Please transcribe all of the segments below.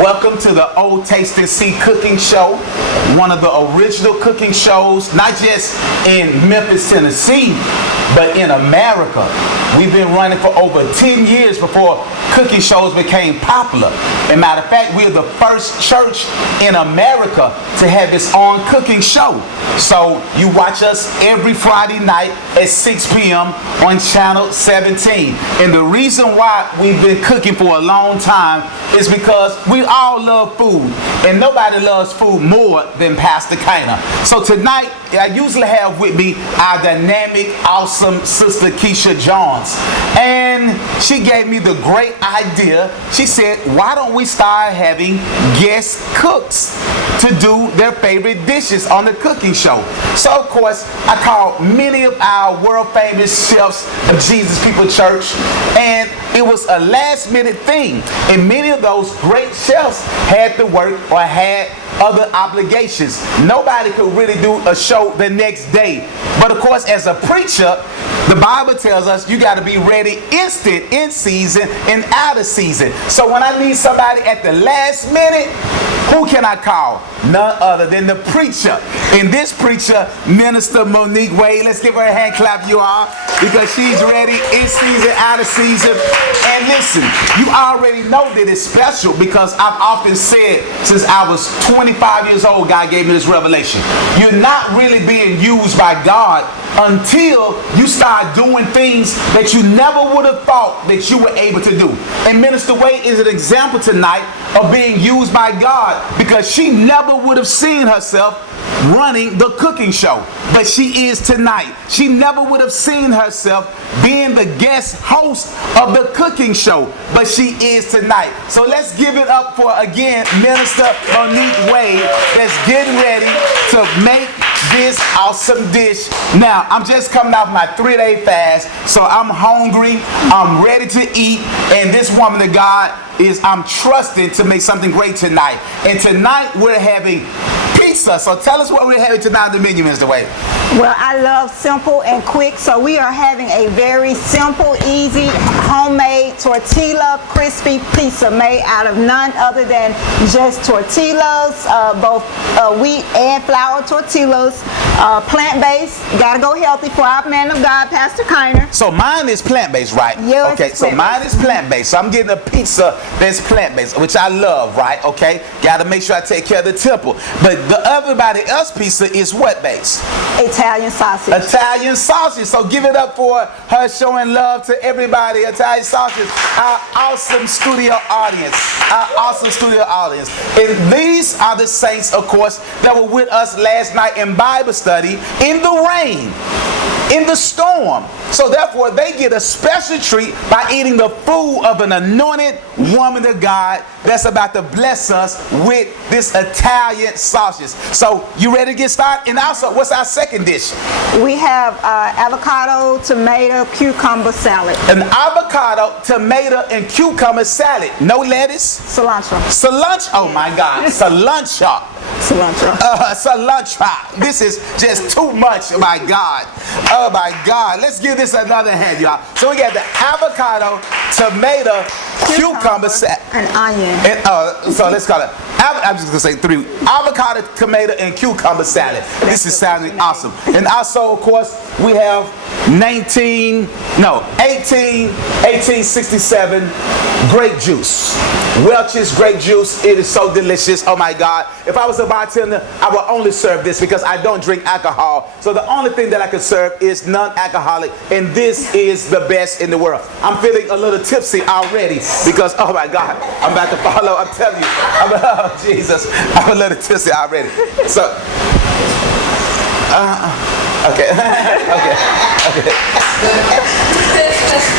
Welcome to the Old Taste and See Cooking Show, one of the original cooking shows, not just in Memphis, Tennessee, but in America. We've been running for over 10 years before cooking shows became popular. As a matter of fact, we're the first church in America to have its own cooking show. So you watch us every Friday night at 6 p.m. on Channel 17. And the reason why we've been cooking for a long time is because we all love food. And nobody loves food more than Pastor Kainer. So tonight, I usually have with me our dynamic, awesome sister Keisha Jones. And she gave me the great idea. She said, why don't we start having guest cooks to do their favorite dishes on the cooking show? So of course, I called many of our world famous chefs of Jesus People Church, and it was a last minute thing. And many of those great chefs had to work or had other obligations. Nobody could really do a show the next day. But of course, as a preacher, the Bible tells us you got to be ready instant, in season and out of season. So when I need somebody at the last minute, who can I call? None other than the preacher. And this preacher, Minister Monique Wade, let's give her a hand clap, you all, because she's ready in season, out of season. And listen, you already know that it's special because I've often said since I was 25 years old, God gave me this revelation. You're not really being used by God until you start doing things that you never would have thought that you were able to do. And Minister Wade is an example tonight of being used by God, because she never would have seen herself running the cooking show, but she is tonight. She never would have seen herself being the guest host of the cooking show, but she is tonight. So let's give it up for, again, Minister Monique Wade, that's getting ready to make this awesome dish. Now, I'm just coming off my 3-day fast, so I'm hungry, I'm ready to eat, and this woman of God I'm trusting to make something great tonight. And tonight we're having pizza. So tell us what we're having tonight on the menu, Mr. Wade. Well, I love simple and quick, so we are having a very simple, easy, homemade tortilla crispy pizza made out of none other than just tortillas, both wheat and flour tortillas, plant-based. Gotta go healthy for our man of God, Pastor Kainer. So mine is plant-based, right? Yeah. Okay, so mine is plant-based. So I'm getting a pizza that's plant-based, which I love, right? Okay, gotta make sure I take care of the temple. But everybody else pizza is what based? Italian sausage. Italian sausage. So give it up for her showing love to everybody. Italian sausage. Our awesome studio audience. Our awesome studio audience. And these are the saints, of course, that were with us last night in Bible study in the rain, in the storm. So therefore, they get a special treat by eating the food of an anointed woman of God that's about to bless us with this Italian sausage. So you ready to get started? And also, what's our second dish? We have avocado, tomato, cucumber salad. An avocado, tomato, and cucumber salad. No lettuce? Cilantro. Cilantro. Oh my God. Cilantro. Cilantro. Cilantro. This is just too much. Oh my God. Oh my God. Let's give this another hand, y'all. So we got the avocado, tomato, cucumber salad. An onion. And, so let's call it, I'm just going to say 3. Avocado, tomato, and cucumber salad. This is sounding awesome. And also, of course, we have 1867 grape juice. Welch's grape juice. It is so delicious. Oh my God. If I was a bartender, I would only serve this because I don't drink alcohol. So the only thing that I could serve is non-alcoholic. And this is the best in the world. I'm feeling a little tipsy already because, oh my God, I'm about to follow. I'm telling you. Oh, Jesus. I'm a little tipsy already. So, okay. Okay.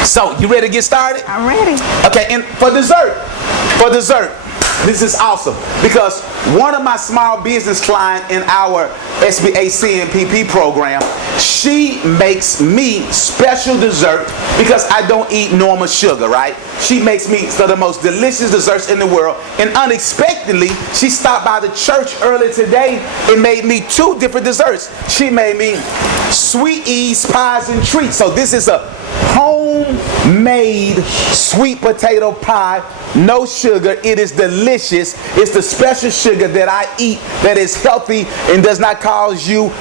So, you ready to get started? I'm ready. Okay, and for dessert, this is awesome because one of my small business clients in our SBA CNPP program, she makes me special dessert because I don't eat normal sugar, right? She makes me some of the most delicious desserts in the world, and unexpectedly, she stopped by the church earlier today and made me 2 different desserts. She made me sweet ease pies and treats. So this is a home made sweet potato pie, no sugar. It is delicious. It's the special sugar that I eat that is healthy and does not cause your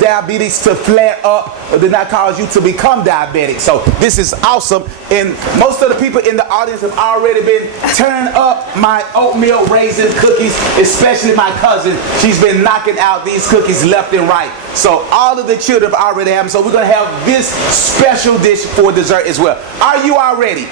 diabetes to flare up or does not cause you to become diabetic. So this is awesome. And most of the people in the audience have already been turning up my oatmeal raisin cookies, especially my cousin. She's been knocking out these cookies left and right. So all of the children have already had them. So we're going to have this special dish for dessert as well. Are you all ready?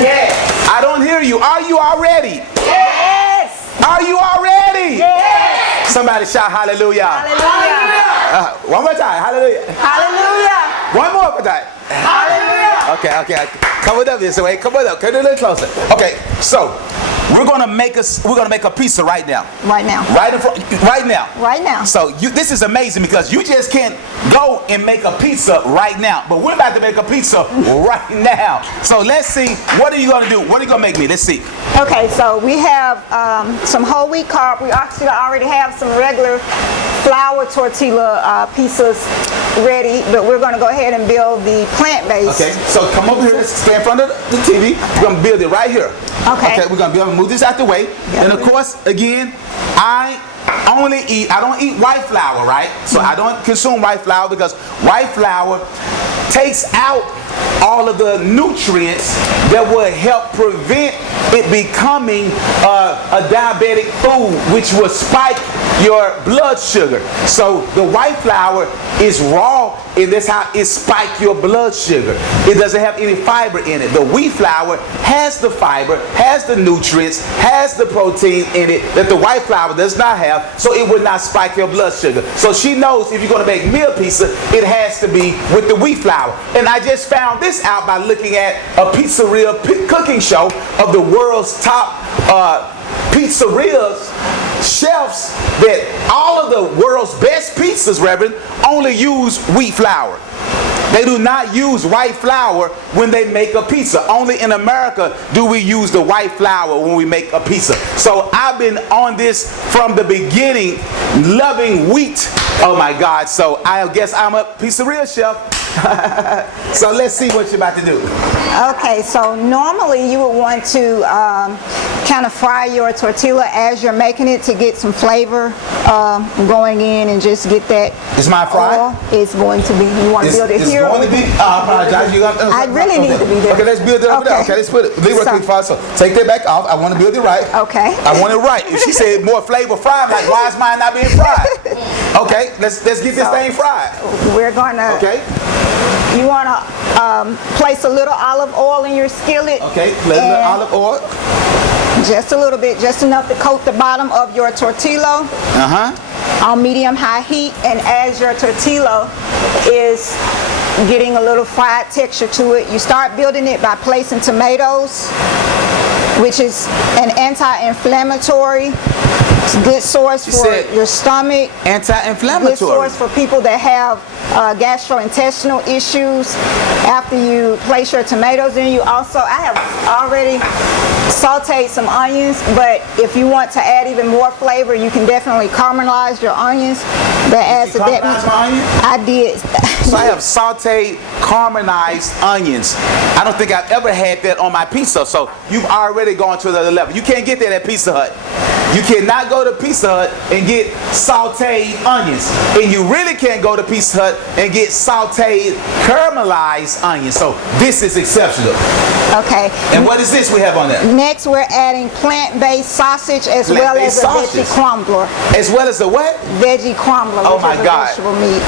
Yes. I don't hear you. Are you all ready? Yes. Are you all ready? Yes. Somebody shout hallelujah. Hallelujah. One more time. Hallelujah. Hallelujah. One more time. Hallelujah. Okay. Come on up this way. Come on up. Come a little closer. Okay. So we're gonna make a pizza right now. Right now. Right in front. Right now. Right now. So this is amazing because you just can't go and make a pizza right now. But we're about to make a pizza right now. So let's see. What are you gonna do? What are you gonna make me? Let's see. Okay, so we have some whole wheat carb. We actually already have some regular flour tortilla pizzas ready, but we're going to go ahead and build the plant-based. Okay, so come over here, stay in front of the TV. We're going to build it right here. Okay. We're going to be able to move this out the way. Yep. And of course, again, I don't eat white flour, right? So I don't consume white flour because white flour takes out all of the nutrients that would help prevent it becoming a diabetic food, which will spike your blood sugar. So the white flour is raw, and that's how it spikes your blood sugar. It doesn't have any fiber in it. The wheat flour has the fiber, has the nutrients, has the protein in it that the white flour does not have, so it would not spike your blood sugar. So she knows if you're going to make meal pizza, it has to be with the wheat flour. And I just found this out by looking at a pizzeria cooking show of the world's top pizzerias chefs, that all of the world's best pizzas, Reverend, only use wheat flour. They do not use white flour when they make a pizza. Only in America do we use the white flour when we make a pizza. So I've been on this from the beginning, loving wheat. Oh my God. So I guess I'm a pizzeria chef. So let's see what you're about to do. Okay, so normally you would want to kind of fry your tortilla as you're making it to get some flavor going in and just get that. Is mine fried? Oil. It's going to be. You want to build it here? It's going to be. I apologize. I really need to be there. Okay, let's build it over there. Okay, let's put it. Leave it quick fast. So take that back off. I want to build it right. Okay. I want it right. If she said more flavor fried, I'm like, why is mine not being fried? Okay, let's get this thing fried. We're going to. Okay. You want to place a little olive oil in your skillet. Okay, place a little olive oil. Just a little bit, just enough to coat the bottom of your tortilla. On medium-high heat, and as your tortilla is getting a little fried texture to it, you start building it by placing tomatoes, which is an anti-inflammatory. It's a good source for your stomach. Anti-inflammatory. Good source for people that have gastrointestinal issues. After you place your tomatoes in, you also, I have already sauteed some onions, but if you want to add even more flavor, you can definitely caramelize your onions. That adds a depth. I did. So I have sauteed, caramelized onions. I don't think I've ever had that on my pizza. So you've already gone to the other level. You can't get that at Pizza Hut. You cannot go to Pizza Hut and get sauteed onions. And you really can't go to Pizza Hut and get sauteed, caramelized onions. So this is exceptional. Okay. And what is this we have on there? Next, we're adding plant-based sausage as well as a veggie crumbler. As well as a what? Veggie crumbler, oh which my is a God. vegetable meat.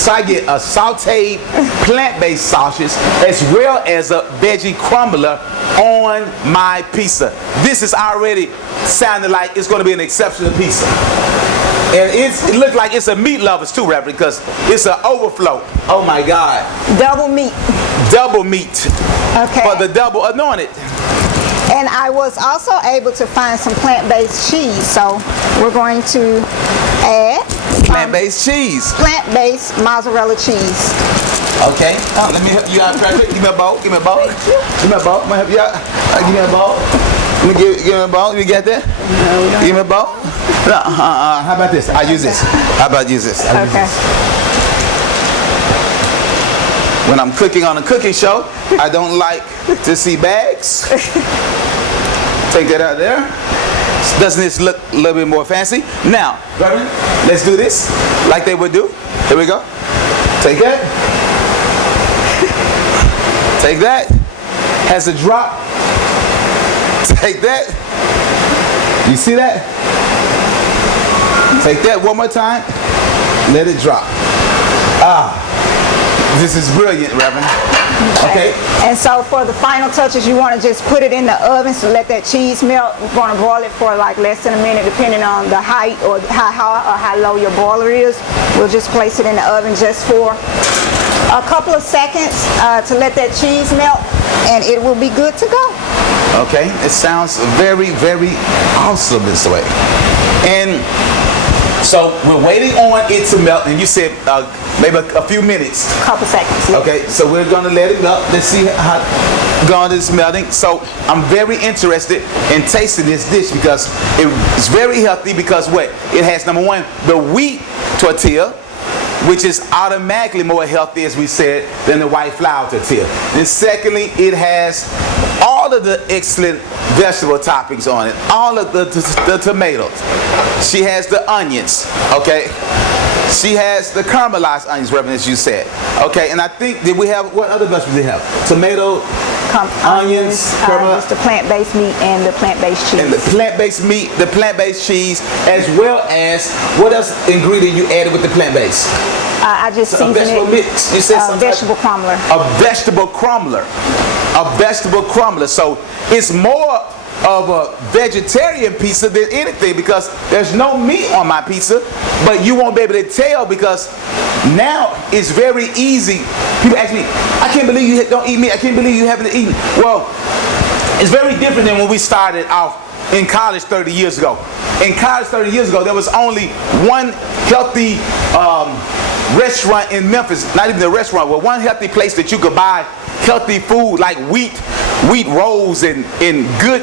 So I get a sauteed plant-based sausage as well as a veggie crumbler on my pizza. This is already sounding like it's going to be an exceptional pizza. And it looks like it's a meat lovers too, Reverend, because it's an overflow. Oh my God. Double meat. Double meat. Okay. For the double anointed. And I was also able to find some plant-based cheese, so we're going to add plant-based cheese. Plant-based mozzarella cheese. Okay. Let me help you out, Patrick. Give me a bowl. Give me a bowl. Give me a bowl. I'm gonna help you out. Give me a bowl. Let me give me a bowl. You get that? No. Give me a bowl. How about this? I use this. How about use this? Okay. when I'm cooking on a cooking show, I don't like to see bags. Take that out of there. Doesn't this look a little bit more fancy? Now, Reverend, let's do this like they would do. Here we go. Take that. Take that. Has a drop. Take that. You see that? Take that one more time. Let it drop. This is brilliant, Reverend. Okay. And so for the final touches, you want to just put it in the oven to let that cheese melt. We're going to broil it for like less than a minute, depending on the height or how high or how low your boiler is. We'll just place it in the oven just for a couple of seconds to let that cheese melt, and it will be good to go. Okay. It sounds very, very awesome this way. And so we're waiting on it to melt, and you said maybe a few minutes. A couple seconds. Yeah. Okay, so we're gonna let it melt. Let's see how God is melting. So I'm very interested in tasting this dish because it's very healthy. Because what? It has, number one, the wheat tortilla, which is automatically more healthy, as we said, than the white flour tortilla. And secondly, it has all of the excellent vegetable toppings on it, all of the tomatoes. She has the onions, okay? She has the caramelized onions, Reverend, as you said. Okay, and I think, did we have, what other vegetables did we have? Tomato, onions, the plant-based meat and the plant-based cheese. And the plant-based meat, the plant-based cheese, as well as, what else ingredient you added with the plant-based? I just seasoned vegetable it. Mix. You said Vegetable crumbler. A vegetable crumbler. A vegetable crumbler. So it's more of a vegetarian pizza than anything, because there's no meat on my pizza, but you won't be able to tell because now it's very easy. People ask me, I can't believe you don't eat meat. I can't believe you haven't eaten. Well, it's very different than when we started off in college 30 years ago. In college 30 years ago, there was only one healthy restaurant in Memphis, not even a restaurant, but one healthy place that you could buy healthy food like wheat rolls and good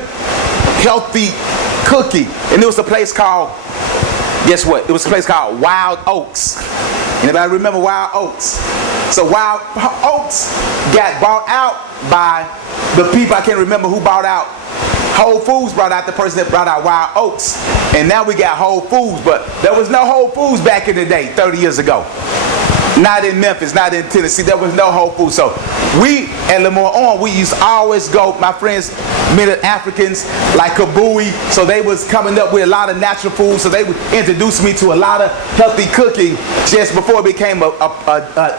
healthy cookie. And it was a place called, guess what? It was a place called Wild Oats. Anybody remember Wild Oats? So Wild Oats got bought out by the people, I can't remember who bought out. Whole Foods brought out the person that brought out Wild Oats. And now we got Whole Foods, but there was no Whole Foods back in the day, 30 years ago. Not in Memphis, not in Tennessee. There was no Whole Foods. So we at Lemoore we used to always go, my friends, many Africans like Kabui, so they was coming up with a lot of natural food. So they would introduce me to a lot of healthy cooking just before it became an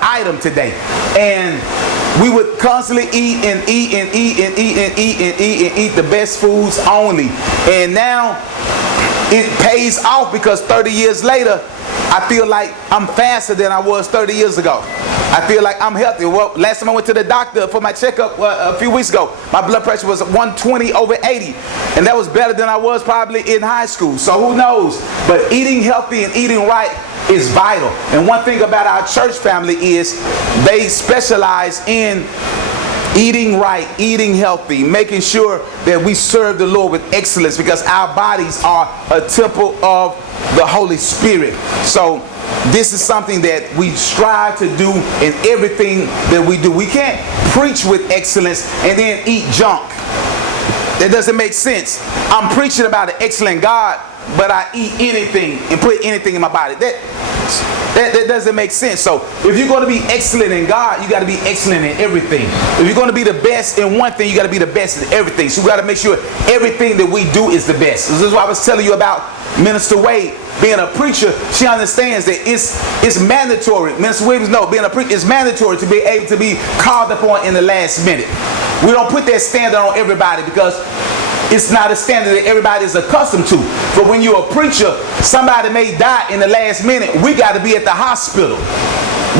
item today. And we would constantly eat and eat and eat and eat and eat and eat and eat the best foods only. And now it pays off because 30 years later, I feel like I'm faster than I was 30 years ago. I feel like I'm healthy. Well, last time I went to the doctor for my checkup a few weeks ago, my blood pressure was 120/80. And that was better than I was probably in high school. So who knows? But eating healthy and eating right is vital. And one thing about our church family is they specialize in eating right, eating healthy, making sure that we serve the Lord with excellence, because our bodies are a temple of the Holy Spirit. So this is something that we strive to do in everything that we do. We can't preach with excellence and then eat junk. That doesn't make sense. I'm preaching about an excellent God, but I eat anything and put anything in my body. That doesn't make sense. So if you're going to be excellent in God, you got to be excellent in everything. If you're going to be the best in one thing, you got to be the best in everything. So we got to make sure everything that we do is the best. This is why I was telling you about Minister Wade being a preacher. She understands that it's mandatory. Minister Williams, no, being a preacher is mandatory to be able to be called upon in the last minute. We don't put that standard on everybody because it's not a standard that everybody is accustomed to. But when you're a preacher, somebody may die in the last minute. We got to be at the hospital.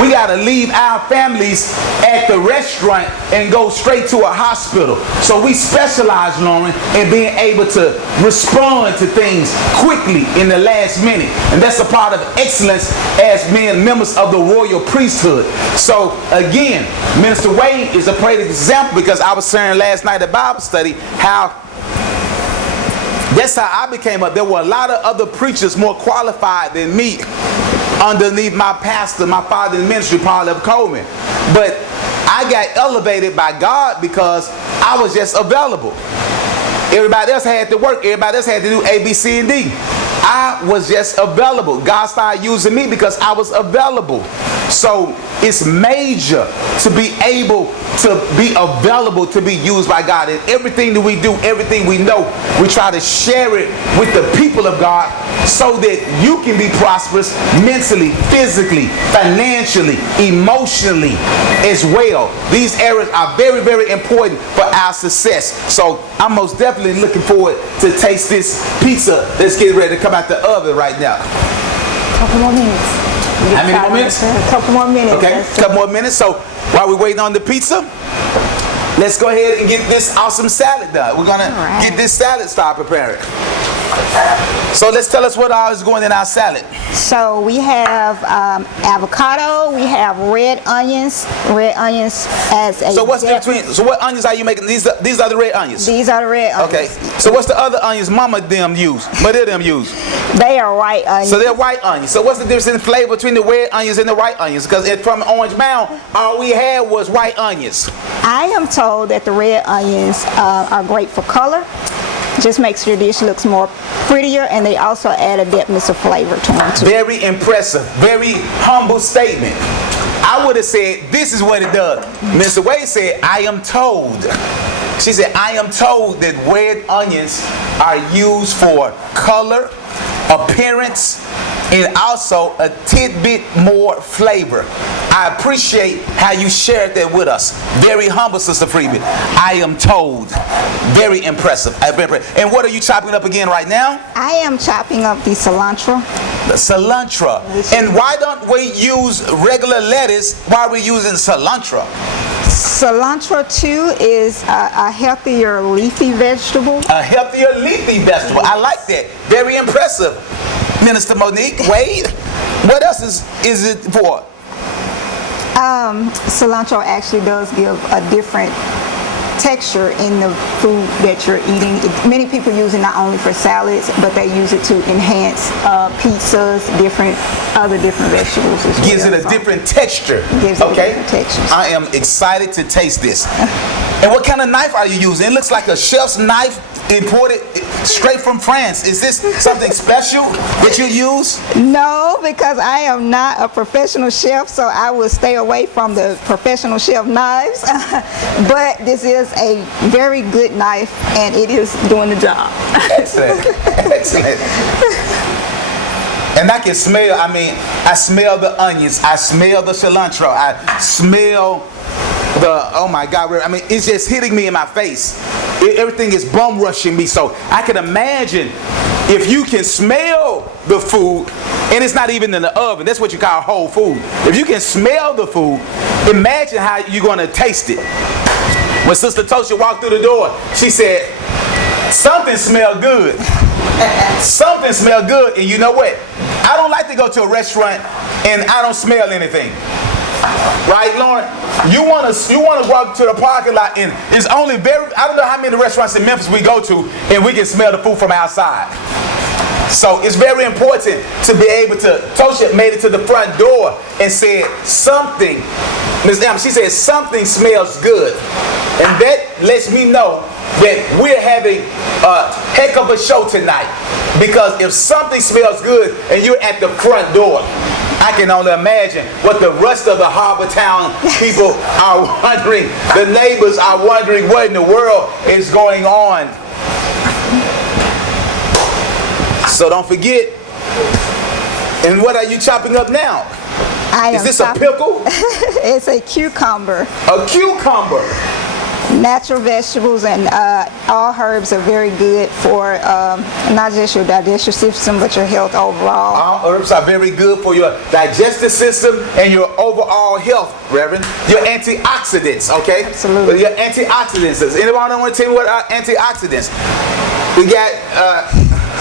We got to leave our families at the restaurant and go straight to a hospital. So we specialize, Lauren, in being able to respond to things quickly in the last minute. And that's a part of excellence as being members of the royal priesthood. So again, Minister Wade is a great example, because I was sharing last night at Bible study how that's how I became up. There were a lot of other preachers more qualified than me underneath my pastor, my father in ministry, Paul F. Coleman. But I got elevated by God because I was just available. Everybody else had to work. Everybody else had to do A, B, C, and D. I was just available. God started using me because I was available. So it's major to be able to be available to be used by God. And everything that we do, everything we know, we try to share it with the people of God so that you can be prosperous mentally, physically, financially, emotionally as well. These areas are very, very important for our success. So I'm most definitely looking forward to taste this pizza that's getting ready to come out the oven right now. Couple more minutes. How many more minutes? A couple more minutes. Okay, a couple more minutes. So while we're waiting on the pizza, let's go ahead and get this awesome salad done. We're gonna get this salad started preparing. So let's tell us what all is going in our salad. So we have avocado, we have red onions as a So what's the difference between, so what onions are you making? These are the red onions. These are the red onions. Okay. So what's the other onions mama them use? Mother them use? They are white onions. So they're white onions. So what's the difference in flavor between the red onions and the white onions? Because from Orange Mound, all we had was white onions. I am told that the red onions are great for color. Just makes your dish looks more prettier, and they also add a depthness of flavor to them too. Very impressive, very humble statement. I would have said, this is what it does. Mr. Wade said, I am told. She said, I am told that red onions are used for color, appearance, and also a tidbit more flavor. I appreciate how you shared that with us. Very humble, Sister Freeman. I am told. Very impressive. And what are you chopping up again right now? I am chopping up the cilantro. The cilantro. And why don't we use regular lettuce while we're using cilantro? Cilantro too is a healthier leafy vegetable. A healthier leafy vegetable. I like that. Very impressive. Minister Monique, Wade, what else is it for? Cilantro actually does give a different texture in the food that you're eating. Many people use it not only for salads, but they use it to enhance pizzas, other different vegetables as well. Gives it a different texture. Gives it a different texture. I am excited to taste this. And what kind of knife are you using? It looks like a chef's knife imported straight from France. Is this something special that you use? No, because I am not a professional chef, so I will stay away from the professional chef knives. But this is a very good knife, and it is doing the job. Excellent. Excellent. And I can smell, I smell the onions, I smell the cilantro, I smell oh my God, it's just hitting me in my face. Everything is bum rushing me. So I can imagine if you can smell the food, and it's not even in the oven, that's what you call whole food. If you can smell the food, imagine how you're going to taste it. When Sister Tosha walked through the door, she said, something smelled good. Something smelled good. And you know what? I don't like to go to a restaurant and I don't smell anything. Right, Lauren? You want to walk to the parking lot, and it's only I don't know how many restaurants in Memphis we go to and we can smell the food from outside. So it's very important to be able to, Tosha made it to the front door and said something, Ms. M, she said something smells good. And that lets me know that we're having a heck of a show tonight. Because if something smells good and you're at the front door, I can only imagine what the rest of the Harbor Town people are wondering. The neighbors are wondering what in the world is going on. So don't forget. And what are you chopping up now? Is this a pickle? It's a cucumber. A cucumber. Natural vegetables and all herbs are very good for not just your digestive system, but your health overall. All herbs are very good for your digestive system and your overall health, Reverend. Your antioxidants, okay? Absolutely. Your antioxidants. Does anyone want to tell me what are antioxidants? We got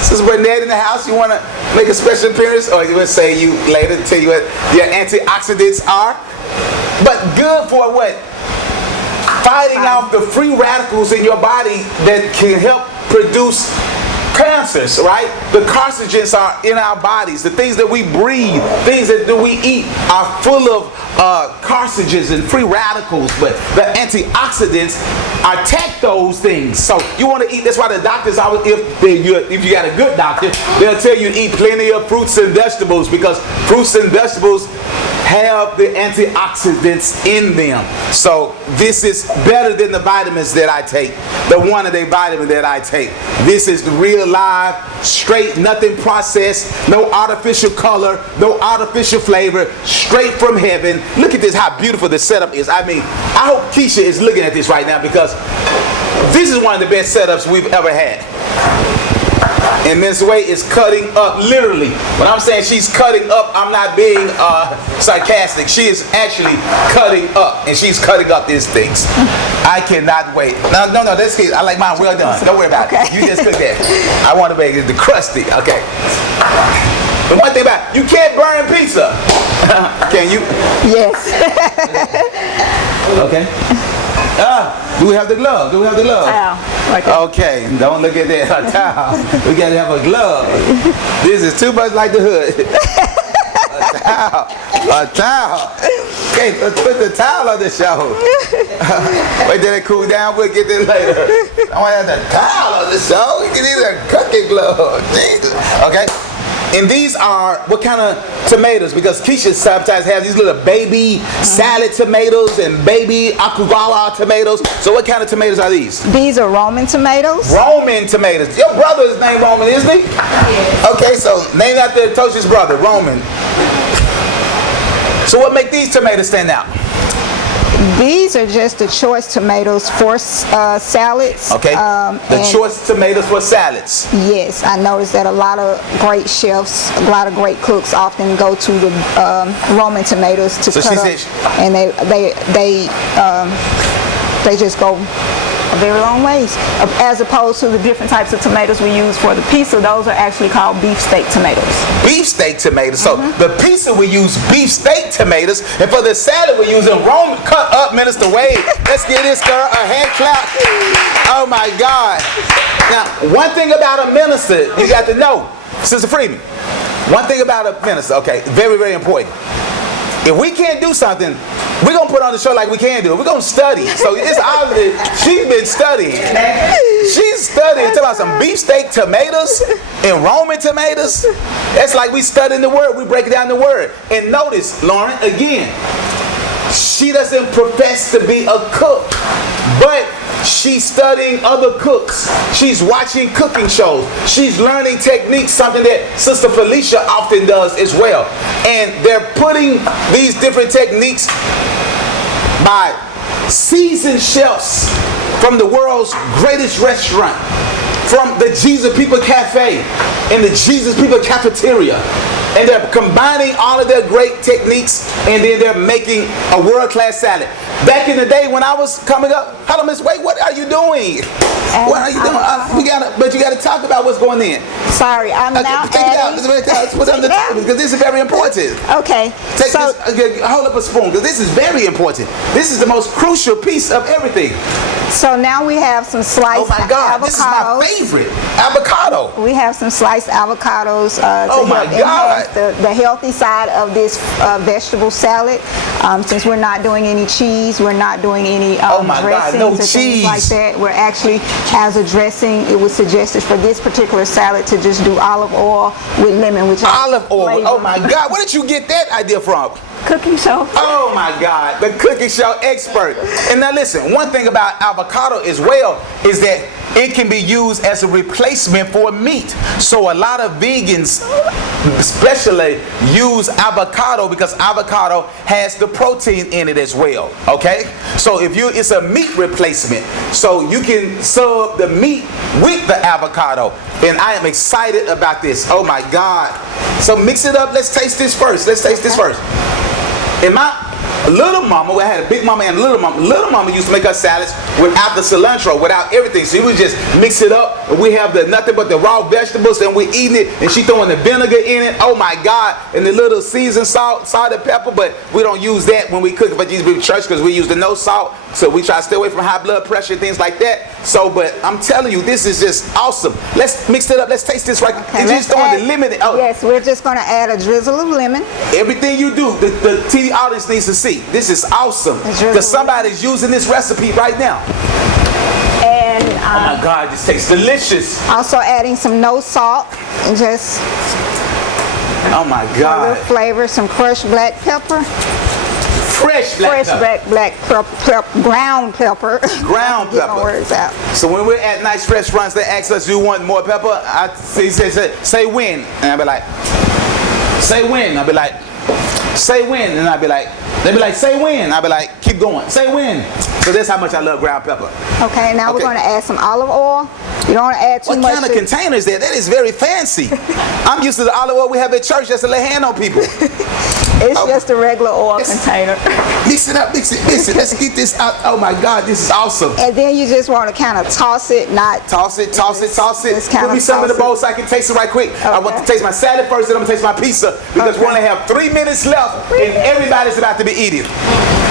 Sister Burnett in the house. You want to make a special appearance, or you will say you later tell you what your antioxidants are? But good for what? Fighting off the free radicals in your body that can help produce cancers, right? The carcinogens are in our bodies. The things that we breathe, things that we eat are full of carcinogens and free radicals, but the antioxidants attack those things. So you want to eat, that's why the doctors always, if you got a good doctor, they'll tell you to eat plenty of fruits and vegetables, because fruits and vegetables have the antioxidants in them. So this is better than the vitamins that I take, the one a day vitamin that I take. This is the real live, straight, nothing processed, no artificial color, no artificial flavor, straight from heaven. Look at this, how beautiful the setup is. I mean, I hope Keisha is looking at this right now, because this is one of the best setups we've ever had. And Ms. Way is cutting up, literally. When I'm saying she's cutting up, I'm not being sarcastic. She is actually cutting up, and she's cutting up these things. I cannot wait. No, that's good. I like mine well done. Don't worry about it. You just cook that. I want to make it the crusty. Okay. The one thing about it, you can't burn pizza. Can you? Yes. Okay. Do we have the glove? Do we have the glove? Okay, don't look at that. A towel. We gotta have a glove. This is too much like the hood. A towel. Okay, let's put the towel on the show. Wait till it cool down. We'll get this later. I want to have the towel on the show. You can need a cooking glove. Okay. And these are, what kind of tomatoes? Because Keisha sometimes has these little baby salad tomatoes and baby akugawa tomatoes. So what kind of tomatoes are these? These are Roman tomatoes. Roman tomatoes. Your brother is named Roman, isn't he? Yes. Okay, so named after Toshi's brother, Roman. So what make these tomatoes stand out? These are just the choice tomatoes for salads. Okay, the choice tomatoes for salads. Yes, I noticed that a lot of great chefs, a lot of great cooks often go to the Roman tomatoes to cut up, and they just go a very long ways, as opposed to the different types of tomatoes we use for the pizza. Those are actually called beefsteak tomatoes. Beefsteak tomatoes. So the pizza we use beefsteak tomatoes, and for the salad we're using Roman. Cut up, Minister Wade. Let's give this girl a hand clap. Oh my God. Now, one thing about a minister you got to know, Sister Freeman. One thing about a minister, okay, very, very important. If we can't do something, we're going to put on the show like we can do it. We're going to study. So it's obvious she's been studying. She's studying. Talking about some beefsteak tomatoes and Roman tomatoes. That's like we studying the word. We break down the word. And notice, Lauren, again, she doesn't profess to be a cook, but she's studying other cooks. She's watching cooking shows. She's learning techniques, something that Sister Felicia often does as well. And they're putting these different techniques by seasoned chefs from the world's greatest restaurant, from the Jesus People Cafe and the Jesus People Cafeteria. And they're combining all of their great techniques, and then they're making a world-class salad. Back in the day when I was coming up, hello, Miss Wade, what are you doing? What are you doing? But you got to talk about what's going in. Sorry, I'm now take it out. Let's put it on the table, because this is very important. Okay. Hold up a spoon, because this is very important. This is the most crucial piece of everything. So now we have some sliced avocados. Oh my God, this is my favorite, avocado. We have some sliced avocados oh my God. The healthy side of this vegetable salad. Since we're not doing any cheese, we're not doing any dressings or things like that. We're actually, as a dressing, it was suggested for this particular salad to just do olive oil with lemon, which olive oil. Oh my God, where did you get that idea from? Cooking show. Oh my God, the cooking show expert. And now listen, one thing about avocado as well is that it can be used as a replacement for meat. So a lot of vegans especially use avocado because avocado has the protein in it as well. Okay? So it's a meat replacement. So you can serve the meat with the avocado. And I am excited about this. Oh my God. So mix it up. Let's taste this first. In Little mama, we had a big mama and a little mama. Little mama used to make us salads without the cilantro, without everything. So we would just mix it up. And we have the nothing but the raw vegetables, and we eating it. And she throwing the vinegar in it. Oh my God! And the little seasoned salt and pepper. But we don't use that when we cook it. But these big church because we use the no salt. So we try to stay away from high blood pressure and things like that. So, but I'm telling you, this is just awesome. Let's mix it up. Let's taste this right. Okay, and just throwing the lemon. Oh. Yes, we're just going to add a drizzle of lemon. Everything you do, the TV audience needs to see. This is awesome. Because somebody's using this recipe right now. And oh my God, this tastes delicious. Also adding some no salt and just oh my a God. little flavor, some crushed black pepper. Fresh black pepper. Ground pepper. Ground Get my pepper. words out. So when we're at nice restaurants, they ask us, do you want more pepper? I say when. And I'll be like, say when. I'll be like, say when. And I'll be like, they'll be like, say when. I'll be like, keep going. Say when. So that's how much I love ground pepper. Okay, now we're going to add some olive oil. You don't want to add too much. What kind of container is that? That is very fancy. I'm used to the olive oil we have at church just to lay hand on people. It's just a regular oil container. Mix it up, mix it. Let's get this out. Oh my God, this is awesome. And then you just want to kind of toss it, not... Toss it. Just Put me some in the bowl so I can taste it right quick. Okay. I want to taste my salad first, then I'm going to taste my pizza. Because we only have 3 minutes left and everybody's about to be eating.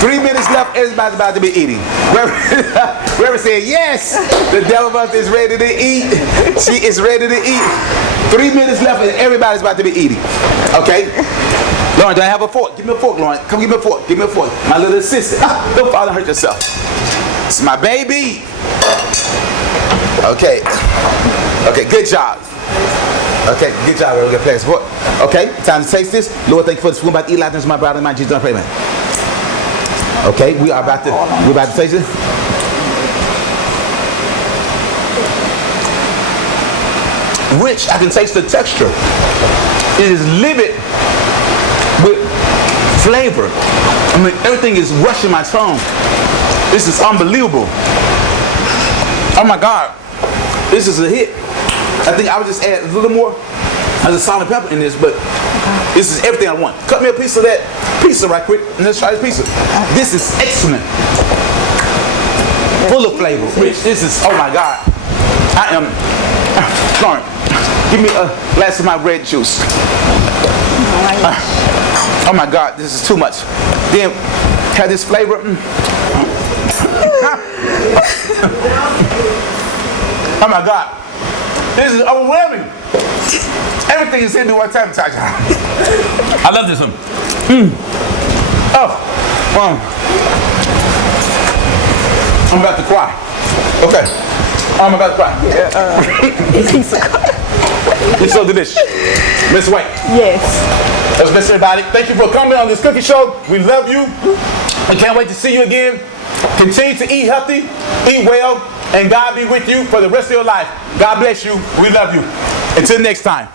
3 minutes left, everybody's about to be eating. Reverend said, yes, the devil is ready to eat. She is ready to eat. 3 minutes left and everybody's about to be eating. Okay? Lauren, do I have a fork? Give me a fork, Lauren. Come give me a fork. Give me a fork. My little assistant. Don't fall and hurt yourself. It's my baby. Okay. Okay, good job. Okay, good job. We're going to pass the fork. Okay, time to taste this. Lord, thank you for this food. I'm about to eat like this. My brother and my Jesus. Don't pray, man. Okay, we're about to taste it. Rich, I can taste the texture. It is livid with flavor. I mean, everything is rushing my tongue. This is unbelievable. Oh my God, this is a hit. I think I would just add a little more of the salt and pepper in this, but this is everything I want. Cut me a piece of that pizza right quick, and let's try this pizza. This is excellent. Full of flavor, rich. This is, oh my God. I am, Lauren, give me a glass of my red juice. Oh my God, this is too much. Then have this flavor. Oh my God, this is overwhelming. Everything is in me one time. I love this one. I'm about to cry. Okay, I'm about to cry. It's so delicious. Miss White. Yes. Let's miss everybody. Thank you for coming on this cooking show. We love you. I can't wait to see you again. Continue to eat healthy, eat well, and God be with you for the rest of your life. God bless you. We love you. Until next time.